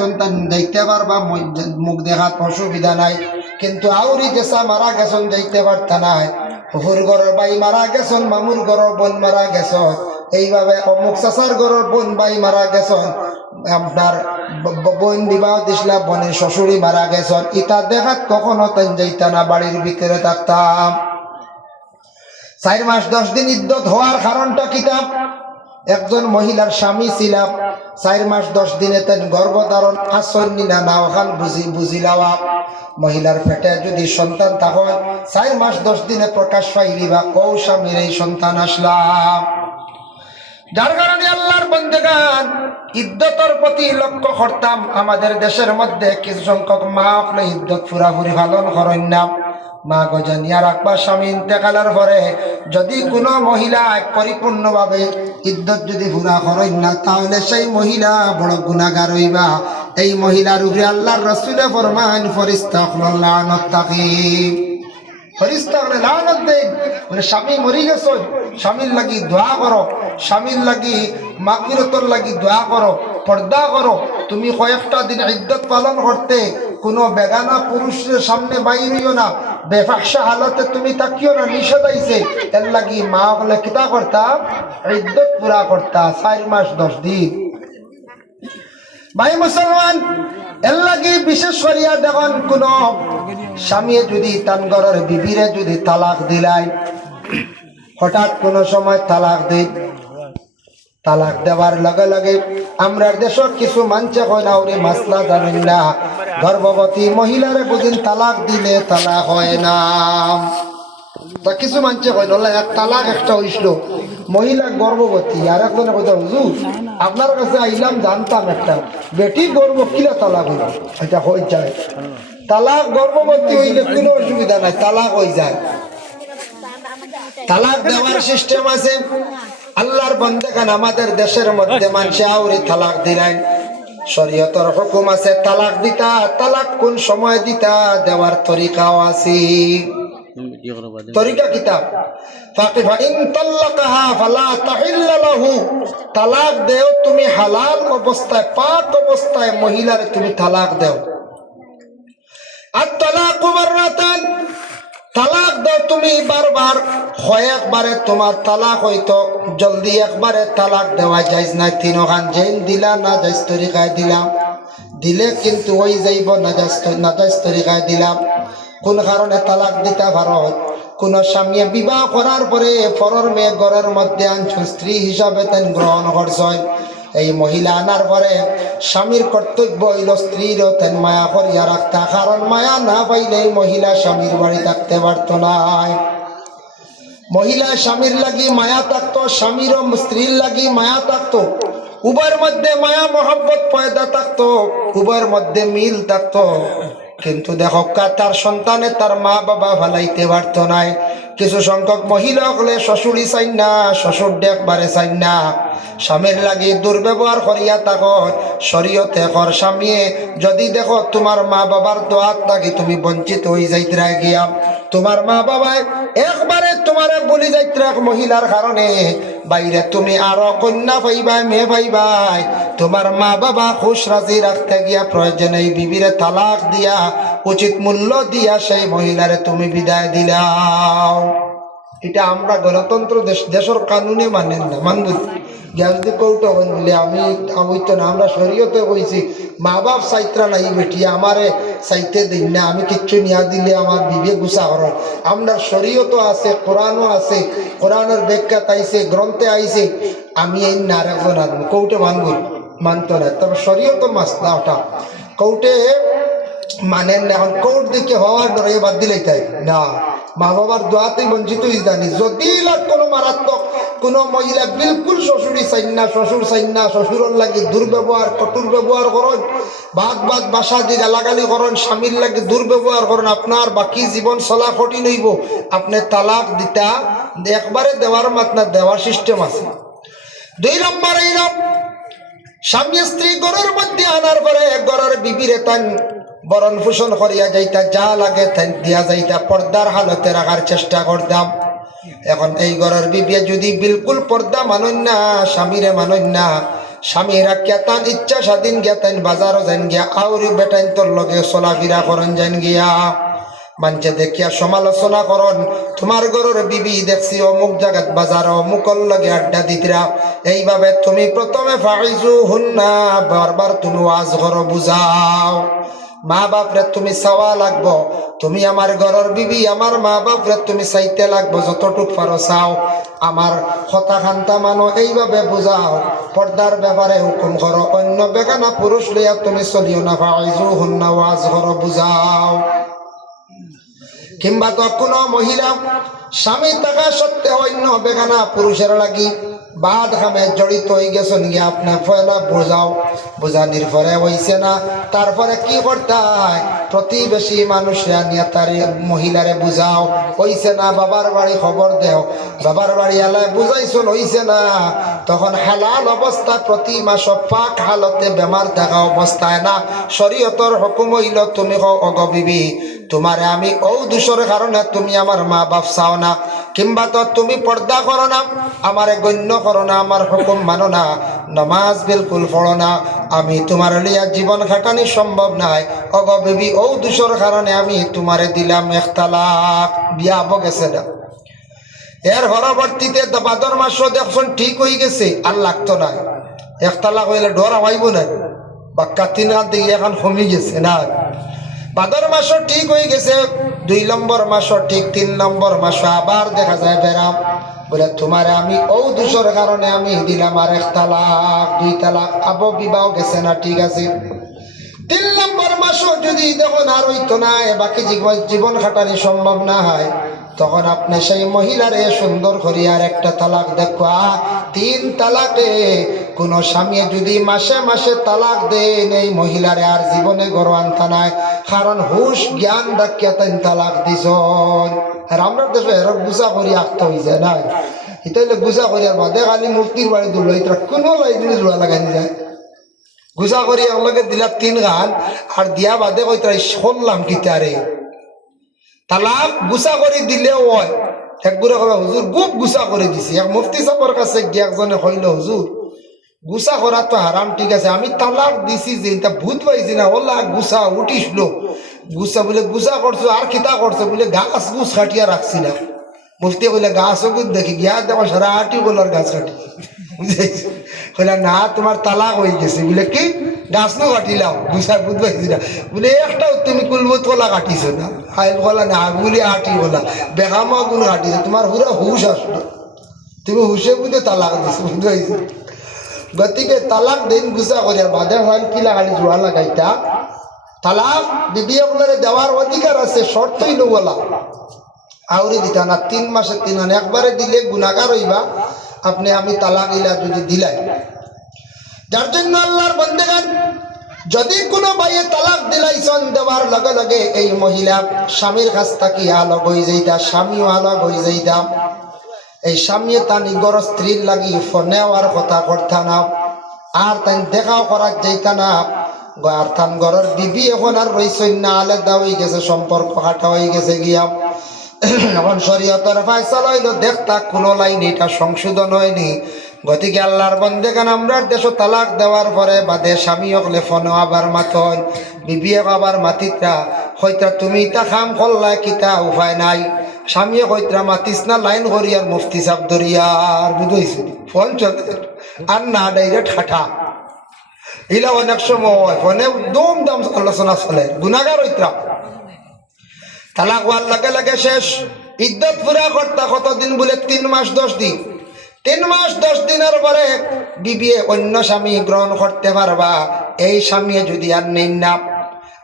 সন্তান যাইতে পারবা মুখ দেখাত অসুবিধা নাই, কিন্তু আউরি যেসা মারা গেছন যাইতে পারতা নাই। হুর ঘরের বাই মারা গেছন, মামুর ঘরের বোন মারা গেছন, এইভাবে অমুক চাচার ঘরের বোন বাই মারা গেছন, আপনার বোন বিবাহ দিসলা বোনের শ্বশুরি মারা গেছন, ইটা দেখাত কখনো তেন যাইতা না, বাড়ির ভিতরে থাকতাম। 4 মাস 10 দিন ইদ্যত হওয়ার কারণটা কিতাব, একজন মহিলার স্বামী ছিলাম, 4 মাস 10 দিনে তেন গর্ভধারণ আসরনি না না ওখান বুঝিলাওয়া। মহিলার পেটে যদি সন্তান তখন 4 মাস 10 দিনে প্রকাশ পাইলি বা ও স্বামীর এই সন্তান আসলাম। যার কারণে আল্লাহর বন্দেগান ইদ্যতর প্রতি লক্ষ্য করতাম। আমাদের দেশের মধ্যে কিছু সংখ্যক মা হলে ইদ্যত পুরাপুরি পালন করেন না। মা গজানিয়া রাখবা স্বামী ইন্তেকালের পরে যদি কোনো মহিলা পরিপূর্ণভাবে ইদ্যত যদি পুরা করেন না, তাহলে সেই মহিলা বড় গুনাহগার হইবা। এই মহিলার উপরে আল্লাহর রাসূলে ফরমান ফেরেশতা হল লানত থাকে, ফেরেশতা হলে লানত দেন। মানে স্বামী মরি গেছে, স্বামীর লাগি দোয়া করো, স্বামীর লাগি মাগফিরাতের লাগি দোয়া করো, পর্দা করো। তুমি কয়েকটা দিন ইদ্যত পালন করতে কোনো বেগানা পুরুষের সামনে বাইরিও না, বেফাহশা হালতে তুমি তাকিও না, নিষেধ আইছে। এর লাগি মা বলে কিতা করতা, ইদ্যত পুরা করতা 4 মাস 10 দিন। ভাই মুসলমান, এর লাগি বিশেষ করিয়া দেখুন, কোন স্বামী যদি তান ঘরের বিবিরে যদি তালাক দিলাই, হঠাৎ কোন সময় তালাক দেয়, তালাক দেওয়ার লগে লগে আমরা দেশের কিছু মানছে হয় না, ওরে মাসলা জানেন না, গর্ভবতী মহিলারে বুঝিন তালাক দিলে তালাক হয় না। তা কিছু মানছে হয় না, এক তালাক একটা হইছিল, মহিলা গর্ভবতী, আর একজনে কইতে হুজুর আপনার কাছে আইলাম জানতাম একটা বেটি গর্ভ কিলা তালাক হইল, এটা হয়ে যায়। তালাক গর্ভবতী হইলে কোনো অসুবিধা নাই, তালাক হয়ে যায়। তালাক দেওয়ার সিস্টেম আছে। আল্লাহর বান্দাগান আমাদের দেশের মধ্যে মানুষে আউরে তালাক দিলেন, শরীয়তের হুকুম আছে তালাক দিতা, তালাক কোন সময় দিতা, দেওয়ার তরিকাও আছে। তরিকা কিতাব ফাকিফা ইন তাল্লাকাহা ফালা তাহিল্লা লাহু, তালাক দেও তুমি হালাল অবস্থায়, পাক অবস্থায় মহিলারে তুমি তালাক দেও। আর তালাকু মাররাতান, তালাক দাও তুমি বারবার, হয় একবারে তোমার তালাক হইতো জলদি একবারে তালাক দেওয়া যাইজ না, 3 খান জেন দিলা না যাইজ তরিকায় দিলাম, দিলে কিন্তু ওই যাইব নাজাইজ তরিকায় দিলাম। কোন কারণে তালাক দিতে পারো, কোন স্বামী বিবাহ করার পরে পরের মেয়ে ঘরের মধ্যে আনছ, স্ত্রী হিসাবে তেন গ্রহণ করছেন, এই মহিলা আনার পরে স্বামীর কর্তব্য হইল স্ত্রীরও তেন মায়া করিয়া রাখতা, কারণ মায়া না পাইলে মহিলা স্বামীর বাড়ি থাকতে পারত না। মহিলা স্বামীর লাগি মায়া থাকতো, স্বামীরও স্ত্রীর লাগি মায়া থাকতো, উভয়ের মধ্যে মায়া মহব্বত পয়দা থাকতো, উভয়ের মধ্যে মিল থাকতো। কিন্তু দেখো তার সন্তানে তার মা বাবা ভালাইতে পারত নাই। কিছু সংখ্যক মহিলা হলে শ্বশুরি চাই না, শ্বশুর দেখবারে চাই না, স্বামীর লাগি দুর্ব্যবহার করিয়া থাকো। শরীয়তে কর স্বামী যদি দেখো তোমার মা বাবার দোয়াত লাগি তুমি বঞ্চিত হয়ে যাইতে গিয়া, তোমার মা বাবায় একবারে তোমারে বলি যাইতে মহিলার কারণে বাইরে তুমি আরো কন্যা পাইবাই, মেয়ে পাইবাই, তোমার মা বাবা খুশ রাজি রাখতে গিয়া প্রয়োজনে এই বিবিরে তালাক দিয়া উচিত মূল্য দিয়া সেই মহিলারে তুমি বিদায় দিলাও। এটা আমরা গণতন্ত্র দেশের কানুনে মানেন না, মানবুঝ গিয়া যদি কৌটো বলে আমি তো না, আমরা শরীয়তে কইছি মা বাপ চাইত্রা নাই বেটি আমারে চাইতে দিন না, আমি কিচ্ছু নিয়া দিলে আমার বিবেক গুছা কর। আমরা শরীয়তও আছে, কোরআনও আছে, কোরআনের ব্যাখ্যা তাইছে, গ্রন্থে আইছে, আমি এই নারাজন আদমি কৌটে মানত না। তবে শরীয়তর মাসলা ওটা কৌটে মানেন না। এখন কৌট দিকে হওয়ার ডরে বাদ দিলেই তাই না, মা বাবার দোয়াতেই বঞ্চিত হয়ে জানি। যদি কোনো মারাত্মক কোনো মহিলা বিলকুল শ্বশুরি চাই না, শ্বশুর চাই না, শ্বশুরের লাগি দুর্ব্যবহার কঠোর ব্যবহার করেন, বাদ বাসা দিয়ে গালাগালি করেন, স্বামীর লাগে দুর্ব্যবহার করেন, আপনার বাকি জীবন চলা কঠিন হইব। আপনি তালাক দিতা একবারে দেওয়ার মাত্রা দেওয়ার সিস্টেম আছে। 2 নম্বর এইরকম স্বামী স্ত্রী ঘরের মধ্যে আনার পরে ঘরের বিবিরে তান বরণ পোষণ করিয়া যাইতা, যা লাগে দিয়া যাইতা, পর্দার হালতে রাখার চেষ্টা করতাম। এখন এই ঘরের বিবি যদি বিলকুল পর্দা মানন না, স্বামীরে মানন না, স্বামীরা কেতান ইচ্ছা স্বাধীন গেতেন বাজারও যান গিয়া আউরি বেটাইন তোর লগে চলাফেরা করেন যান গিয়া মানছে দেখিয়া সমালোচনা করন তোমার ঘরের বিবি দেখছি অমুক জায়গাত বাজার অমুকর লগে আড্ডা দিতরা এইভাবে তুমি প্রথমে ফাইজু হুন্না বারবার তুমি ওয়াজ করো বুঝাও মা বাপরে তুমি চাওয়া লাগবো তুমি আমার ঘরের বিবি আমার মা বাপরে তুমি চাইতে লাগবো যতটুক পারো চাও আমার কথা খান্তা মানো এইভাবে বুঝাও পর্দার ব্যাপারে হুকুম করো অন্য বেগানা পুরুষ লইয়া তুমি চলিও না ফাইজু হুন্না ওয়াজ করো বুঝাও কিংবা তো কোনো মহিলা স্বামী থাকা সত্ত্বেও অন্য বেগানা পুরুষের লাগি বাদ খামে জড়িত হয়ে গেছেন গিয়ে আপনার পয়লা বোঝাও বোঝানির পরে হইছে না তারপরে কি করতে হয় প্রতিবেশী মানুষরা নিয়ে তার মহিলারে বুঝাও হইছে না বাবার বাড়ি খবর দেও বাবার বাড়ি এলায় বুঝাইছন হইছে না তখন হালাল অবস্থা প্রতি মাস পাক হালতে বেমার থাকা অবস্থায় না শরীয়তর হুকুম হইল তুমি অগবিবি তোমারে আমি ও দোষের কারণে তুমি আমার মা বাপ চাও না কিংবা তো তুমি পর্দা করো না আমারে গণ্য করো না আমার হুকুম মানো না নামাজ বিলকুল পড়ো না আমি তোমার লিয়া জীবন খাটানি সম্ভব নাই অগো বিবি ও দোষের কারণে আমি তোমারে দিলাম এক তালাক বিয়া হব গেছে না এর পরবর্তীতে ভাদর মাসও দেখছেন ঠিক হয়ে গেছে আর লাগতো না এক তালাক হইলে ডর হইব না বাক্কা তিন হাত দিয়ে এখন কমে গেছে না ভাদর মাসও ঠিক হয়ে গেছে 2 নম্বর মাসও ঠিক 3 নম্বর মাসও আবার দেখা যায় বেরাম বলে তোমারে আমি ও দোষের কারণে আমি দিলাম আর এক তালাক 2 তালাক আবো বিবাহ গেছে না ঠিক আছে 3 নম্বর মাসও যদি দেখুন আর হইতো না বাকি জীবন খাটানি সম্ভব না হয় তখন আপনি সেই মহিলারে সুন্দর করি আর একটা তালাক দেখা 3 তালাকে কোন স্বামী যদি মাসে মাসে তালাক দেন এই মহিলারে আর জীবনে গড় আনতা নাই কারণ হুশ জ্ঞান ডাকিয়া 3 তালাক দিছ আর আমরা দেশে এর গুছা করি আঁকতে হয়ে যায় না এটা হইলে গুছা করি আর বাদে খালি মুক্তির বাড়ি দুল এটা কোনো লাইন জোড়া লাগাই যায় গুছা করি একলগে দিলা 3 গান আর দিয়া বাদে কই তাই শুনলাম কিতারে তালাক গুছা করে দিলেও হয় একগুড়ে কবে হুজুর খুব গুছা করে দিছি এক মুফতি সাহেবের কাছে গিয়ে একজনে কইল হুজুর গুছা করা তো হারাম ঠিক আছে আমি তালাক দিছি যে এটা ভূত পাইছি না ওলা গুছা উঠিছিল গুছা বলে গুছা করছো আর খিতা করছো বলে গাছ গুছ কাটিয়া রাখছি না মুফতি কইলে গাছও গুছ দেখি গিয়া দেখো সারা আটি বলার গাছ কাটি বুঝাইছি কইলা না তোমার তালাক হয়ে গেছে বলে কি গাছ নো কাটিলাম গুছা ভূত পাইছি না বলে একটাও তুমি কুলবো তোলা কাটিছো না আইল বলা না বলে আটি বলা বেগামা গুণ কাটিছে তোমার পুরা হুশ আসলো তুমি হুশে বুঝে তালাক দিছো বুঝাইছি গতিকে তালাক দিন গুছা করিয়া বাদে হয় কি লাগালি জোড়া লাগাইতা তালাক বিবি আপনারে দেওয়ার অধিকার আছে শর্তই বলা আউরি দিতা না 3 মাসে 3 আন একবারে দিলে গুনাহগার হইবা আপনি আমি তালাক ইলা যদি দিলাই যার জন্য আল্লাহর বান্দাগান যদি কোনো ভাইয়ে তালাক দিলাইছন দেওয়ার লগে লগে এই মহিলা স্বামীর কাছ থেকে আলাগ হয়ে যাইতা স্বামীও আলাগ হয়ে যাইতা এই স্বামী তার নিগর স্ত্রীর লাগি ফোনেও আর কথা করতা না আর তাই দেখাও করার যাইতা না আর তান ঘরের বিবি এখন আর রইছই না আলাদা হয়ে গেছে সম্পর্ক কাটা হয়ে গেছে গিয়া এখন শরীয়তের ফায়সালা হইল দেখতা কোনো লাইন এটা সংশোধন হয়নি গতিকে আল্লাহর বন্দেগান আমরা দেশ তালাক দেওয়ার পরে বাদে স্বামী হকলে ফোনও আবার মাতন বিবি আবার মাতিতা হয়তো তুমি তা খাম করলা কিতা উপায় নাই স্বামী হয়তো মাতিস না লাইন করিয়ার মুফতি সাহেব দরিয়ার বুঝেছি ফোন চলে আর না ডাইরেক্ট হাঁটা এলা অনেক সময় ফোনে দম দম আলোচনা চলে গুনাগার হইতা তালাক হওয়ার লগে লগে শেষ ইদ্যত পুরা কর্তা কতদিন বলে 3 মাস 10 দিন 3 মাস 10 দিনের পরে বিবি অন্য স্বামী গ্রহণ করতে পারবা এই স্বামী যদি আর নেন না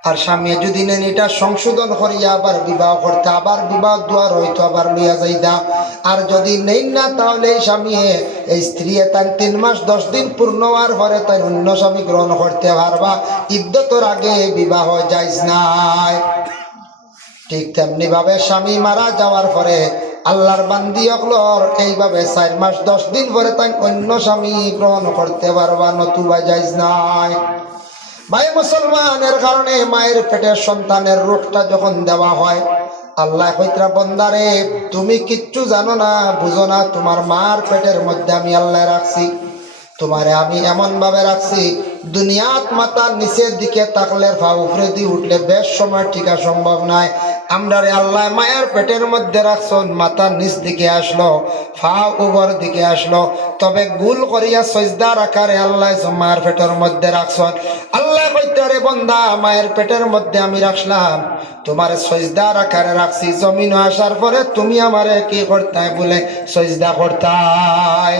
আর স্বামী যদি নেন এটা সংশোধন করিয়া আবার বিবাহ করতে আবার বিবাহ দুয়ার হইতো আবার লইয়া যাইতা আর যদি নেন না তাহলে এই স্বামী এই স্ত্রী তার 3 মাস 10 দিন পূর্ণ হওয়ার পরে তাই অন্য স্বামী গ্রহণ করতে পারবা ইদ্যতর আগে বিবাহ জায়েজ নাই ঠিক তেমনি ভাবে স্বামী মারা যাওয়ার পরে আল্লাহর বান্দি অকলর এইভাবে 4 মাস 10 দিন পরে তাই অন্য স্বামী গ্রহণ করতে পারবা নতুবা জায়েজ নাই ভাই মুসলমানের কারণে মায়ের পেটের সন্তানের রূপটা যখন দেওয়া হয় আল্লাহ কইতরা বন্দারে তুমি কিচ্ছু জানো না বুঝো না তোমার মার পেটের মধ্যে আমি আল্লাহ রাখছি তোমারে আমি এমন ভাবে রাখছি, দুনিয়াত মাথার নিচের দিকে তাকলে পা উপরে দিয়ে উঠলে বেশ সময় টিকা সম্ভব নয়। আমরা রে আল্লাহ মায়ের পেটের মধ্যে রাখছন, মাথার নিচ দিকে আসলো, পা উপর দিকে আসলো, তবে গুল করিয়া সজদার আকারে আল্লাহ মায়ের পেটের মধ্যে রাখছন। আল্লাহ কইতারে বান্দা, মায়ের পেটের মধ্যে আমি রাখলাম, তোমার সজদার আকারে রাখছি, জমিন আসার পরে তুমি আমারে কি করতাই বলে সজদা করতাই।